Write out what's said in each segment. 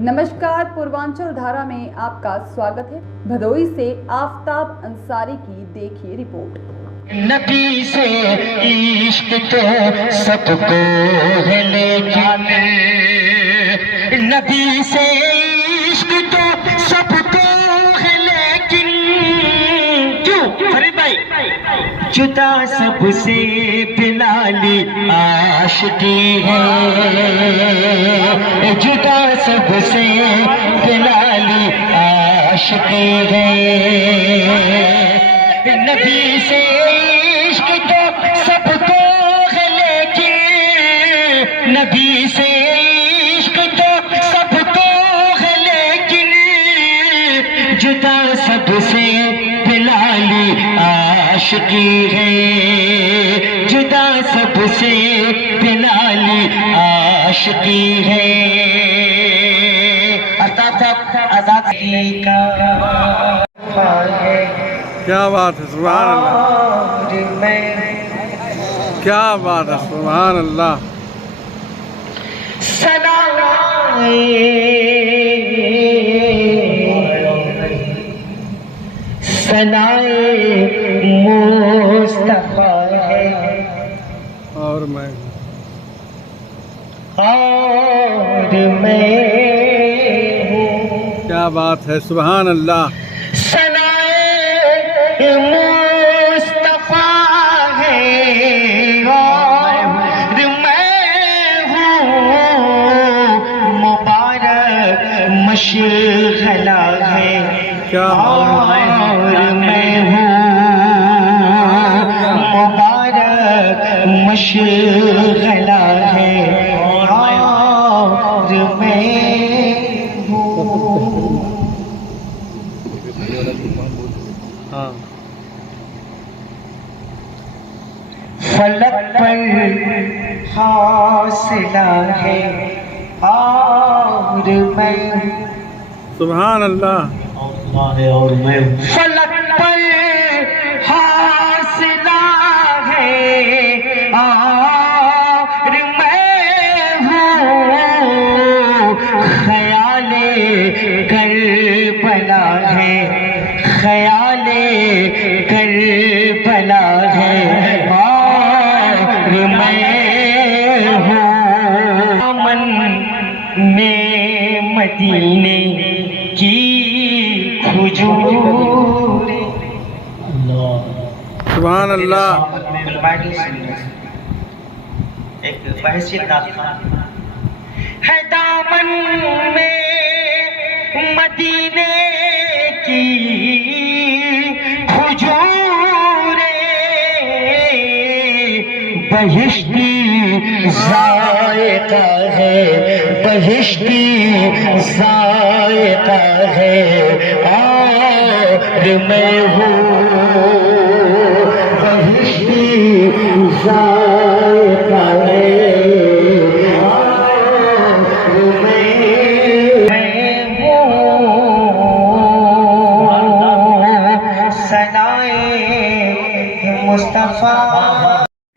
नमस्कार, पूर्वांचल धारा में आपका स्वागत है। भदोई से आफ्ताब अंसारी की देखिए रिपोर्ट। नबी से इश्क तो सबको है लेकिन नबी से इश्क तो सबको है लेकिन क्यों फरीद भाई जुदा सबसे बिलाली आशिकी है, जुदा सबसे बिलाली आशिकी है। नबी से इश्क तो सबको है लेकिन नबी से इश्क तो सबको है लेकिन जुदा सबसे बिलाली आशिकी है, जुदा सबसे बिलाली आशिकी है। आजाद का क्या बात है, सुभान अल्लाह, क्या बात है, सुभान अल्लाह। सनाए मुस्तफा है और मैं हूँ। क्या बात है, सुभान अल्लाह। मुस्तफा है और मैं हूँ, मुबारक मशगला है क्या और मैं हूँ, मुबारक मशगला है और मैं हाँ। फलक पर हौसला है और मैं सुभान अल्लाह। और मैं फलक पर हौसला है और मैं हूँ, ख्याले करबला है, ख्याले करबला है और मैं हूँ, अमन में मदीने की हुजूर। सुभान अल्लाह। एक बहसियत है दामन में मदीने की हुजूरे, बहिश्ती ज़ायक़ा है, बहिश्ती ज़ायक़ा है और मैं हूँ, बहिश्ती ज़ायक़ा है मुस्तफा।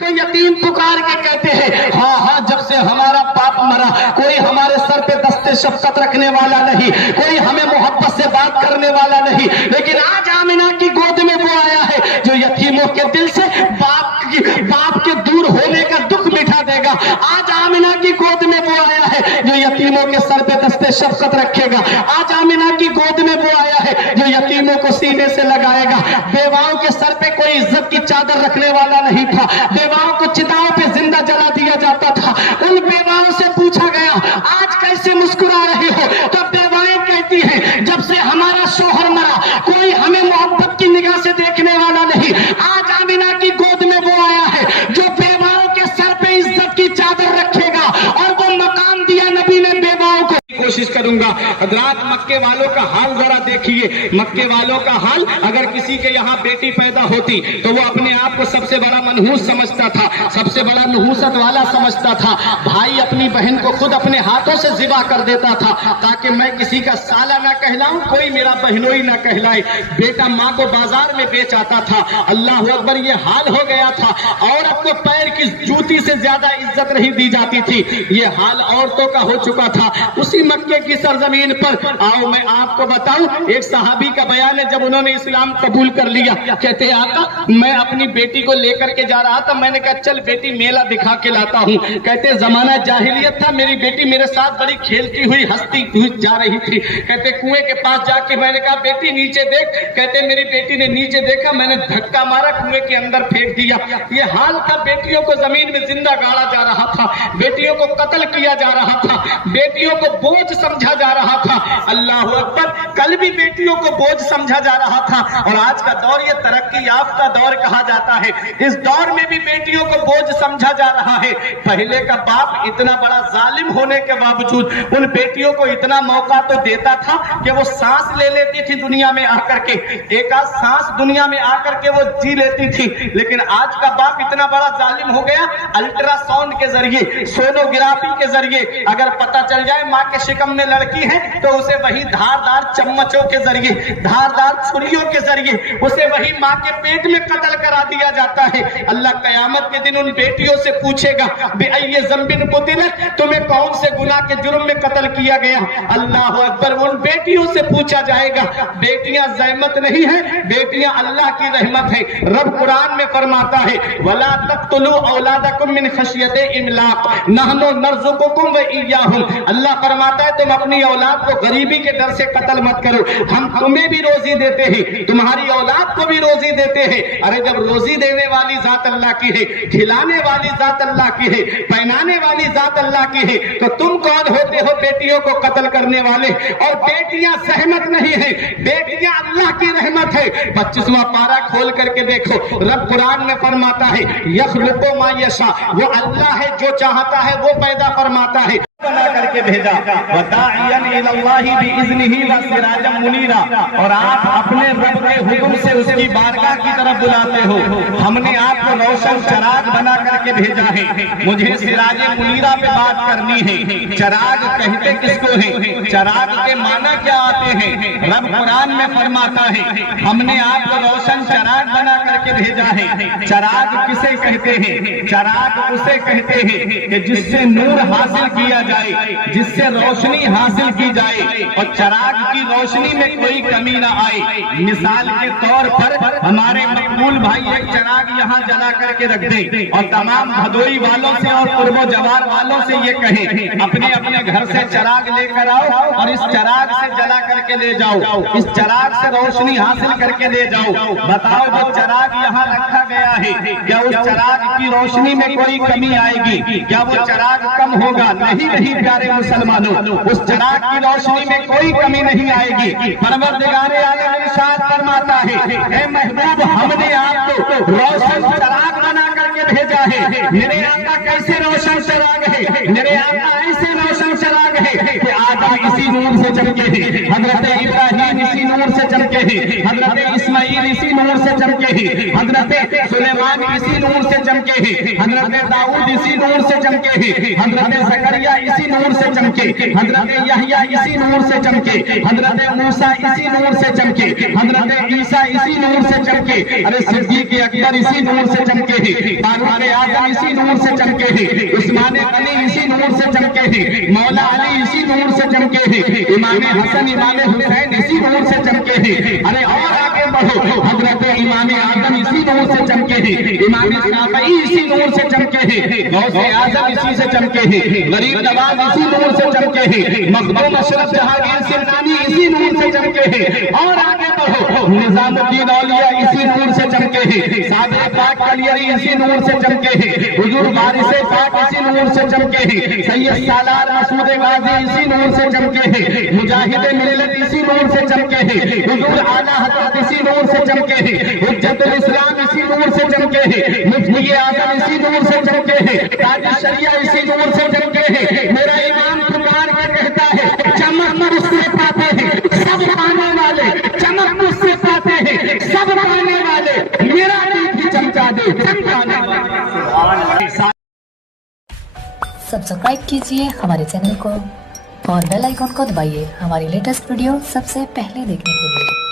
तो यतीम पुकार के कहते हैं हाँ हाँ, जब से हमारा बाप मरा कोई हमारे सर पे दस्ते शफकत रखने वाला नहीं, कोई हमें मोहब्बत से बात करने वाला नहीं, लेकिन आज आमिना की गोद में वो आया है जो यतीमों के दिल से बाप के दूर होने का दुख मिटा देगा। आज आमिना की गोद में वो आया है जो यतीमों के सर पे दस्ते शफकत रखेगा। आज आमिना की गोद में वो आया है जो यतीमों को सीने से लगाएगा। बेवाओं के सर पे कोई इज्जत की चादर रखने वाला नहीं था, बेवाओं को चिताओं पे जिंदा जला दिया जाता था। उन बेवाओं से पूछा गया आज कैसे मुस्कुरा रही हो, तब बेवाएं कहती हैं जब से हमारा शोहर मरा कोई हमें मोहब्बत की निगाह से देखने वाला नहीं। आज आमिना की गोद में वो आया है जो बेवाओं के सर पे इज्जत की चादर रखेगा और वो मकाम दिया नबी ने बेवाओं को। कोशिश करूंगा हजरात, मक्के वालों का हाल जरा देखिए। मक्के वालों का हाल, अगर किसी के यहाँ बेटी पैदा होती तो वो अपने आप को सबसे बड़ा मनहूस समझता था, सबसे बड़ा नहूसत वाला समझता था। भाई अपनी बहन को खुद अपने हाथों से ज़िबा कर देता था ताकि मैं किसी का साला ना कहलाऊं, कोई मेरा बहनोई ना कहलाए। बेटा माँ को बाजार में बेच आता था। अल्लाह अकबर, ये हाल हो गया था। औरत को पैर की जूती से ज्यादा इज्जत नहीं दी जाती थी, ये हाल औरतों का हो चुका था। उसी मक्के की सरजमीन पर। आओ मैं आपको बताऊं, एक सहाबी का बयान है, जब उन्होंने इस्लाम कबूल कर लिया, कहते हैं आका मैं अपनी बेटी को लेकर के जा रहा था, मैंने कहा चल बेटी मेला दिखा के लाता हूँ। कहते जमाना जाहिलियत था, मेरी बेटी मेरे साथ बड़ी खेलती हुई हंसती हुई जा रही थी। कहते कुएं के पास जाके मैंने कहा बेटी नीचे देख। कहते मेरी बेटी ने नीचे देखा, मैंने धक्का मारा, कुएं के अंदर फेंक दिया। ये हाल था, बेटियों को जमीन में जिंदा गाड़ा जा रहा था, बेटियों को कत्ल किया जा रहा था, बेटियों को बोझ समझा जा रहा था। अल्लाह अकबर, कल भी बेटियों को बोझ समझा जा रहा था, और आज का दौर ये तरक्की याफ्ता दौर कहा जाता है। इस दौर में भी बेटियों को बोझ समझा जा रहा है। पहले का बाप इतना बड़ा जालिम होने के बावजूद उन बेटियों को इतना मौका तो देता था कि वो सांस ले लेती थी दुनिया में आकर के, एक आध सांस दुनिया में आकर के वो जी लेती थी। लेकिन आज का बाप इतना बड़ा जालिम हो गया, अल्ट्रासाउंड के जरिए, सोनोग्राफी के जरिए अगर पता चल जाए माँ के शिकम में लड़की है, तो उसे वही धारदार चम्मचों के जरिए, धारदार छुरियों के जरिए उसे वही माँ के पेट में कत्ल करा दिया जाता है। अल्लाह कयामत के दिन उन बेटियों से पूछेगा बेअय्य ज़ंबिन कुतिलत, तुम्हें कौन से गुनाह के जुर्म में कत्ल किया गया। अल्लाह अकबर, उन बेटियों से पूछा जाएगा। बेटियां ज़हमत नहीं है, बेटियां अल्लाह की रहमत है। रब कुरान में फरमाता है वला तक़्तुलू औलादकुम मिन खशियते इमलाक नहनु नर्ज़ुकुकुम व इय्याहुम। अल्लाह फरमाता है तुम अपनी औलाद को गरीबी के डर से कत्ल मत करो, हम तुम्हें भी रोजी देते हैं, तुम्हारी औलाद को भी रोजी देते हैं। अरे जब रोजी देने वाली जात अल्लाह की है, खिलाने वाली जात अल्लाह की है, पहनाने वाली जात अल्लाह की है, तो तुम कौन होते हो बेटियों को कत्ल करने वाले। और बेटियां सहमत नहीं है, बेटियां अल्लाह की रहमत है। 25वां पारा खोल करके देखो, रब कुरान में फरमाता है यखलुकु मा यशा, वो अल्लाह है जो चाहता है वो पैदा फरमाता है, बना करके भेजा। वदाइयन इलल्लाहि बिइज़्निही व सिराजम मुनीरा, और आप अपने रब के हुक्म से उसकी बारगाह की तरफ बुलाते हो। हमने आपको रोशन चराग बना करके भेजा है। मुझे सिराज मुनीरा पे बात करनी है। चराग कहते किसको है, चराग के माना क्या आते हैं। रब कुरान में फरमाता है हमने आपको रोशन चराग बना करके भेजा है। चराग किसे कहते हैं, चराग उसे कहते हैं कि जिससे नूर हासिल किया जाए, जिससे रोशनी हासिल की जाए और चराग की रोशनी में कोई कमी ना आए। मिसाल के तौर पर हमारे मकबूल भाई एक चराग यहाँ जला करके रख दें और तमाम भदोई वालों से और कुर्बो जवार वालों से ये कहें अपने अपने घर से चराग लेकर आओ और इस चराग से जला करके ले जाओ, इस चराग से रोशनी हासिल करके ले जाओ। बताओ जो चराग यहाँ रखा गया है, क्या उस चराग की रोशनी में कोई कमी आएगी, क्या वो चराग कम होगा? नहीं प्यारे मुसलमानों, उस चराग की रोशनी में कोई कमी नहीं आएगी। परवरदिगारे आलम इरशाद फरमाता है ऐ महबूब हमने आपको रोशन चराग बना करके भेजा है। मेरे आका कैसे रोशन चराग है, मेरे आका ऐसे रोशन चराग है कि आदम इसी नूर से चमके हैं, हजरत इब्राहीम इसी नूर से चमके हैं, हजरत इस्माईल इसी नूर से चमके हैं, हजरत सुलेमान इसी नूर से चमके हैं, हजरत दाऊद इसी नूर से चमके हैं, हजरत ज़करिया इसी नूर से चमके, हजरत यहया इसी नूर से चमके, हजरत मूसा इसी नूर से चमके, हजरत ईसा इसी नूर से चमके, अरे सिद्दीक़ अकबर इसी नूर से चमके हैं, फारूक आज़म इसी नूर से चमके हैं, उस्मान गनी इसी नूर से चमके हैं, मौला अली इसी नूर से चमके हैं, इमाम हसन इमाम हुसैन इसी नूर से चमके हैं। अरे और आगे बढ़ो, हजरत इमाम आज़म इसी नूर से चमके हैं, इमाम शाफ़ई इसी नूर से चमके हैं, गौसे आज़म इसी से चमके हैं, गरीब नवाज इसी नूर से चमके हैं, मखदूम अशरफ जहांगीर सिरदानी इसी नूर से चमके हैं। और आगे बढ़ो, निजामुद्दीन औलिया इसी नूर से चमके हैं, साबिर पाक कलियरी इसी नूर से चमके हैं, हुजूर वारिस पाक इसी नूर से चमके हैं, सैयद सालार मसूद गाजी इसी नूर से चमके हैं, मुजाहिद मिल्लत इसी नूर से चमके हैं, हुजूर आला हज़रत इसी नूर से चमके हैं, हुज्जतुल इस्लाम इसी नूर से चमके हैं, मुफ्ती आज़म इसी नूर से चमके हैं, ताज शरिया इसी नूर से चमके हैं। मेरा इमाम पुकार के कहता है चमक मुझसे पाते हैं सब पाने वाले, चमक मुझसे पाते हैं सब पाने वाले, मेरा भी चमका दे चमकाने वाले। सब्सक्राइब कीजिए हमारे चैनल को और बेल आइकॉन को दबाइए हमारी लेटेस्ट वीडियो सबसे पहले देखने के लिए।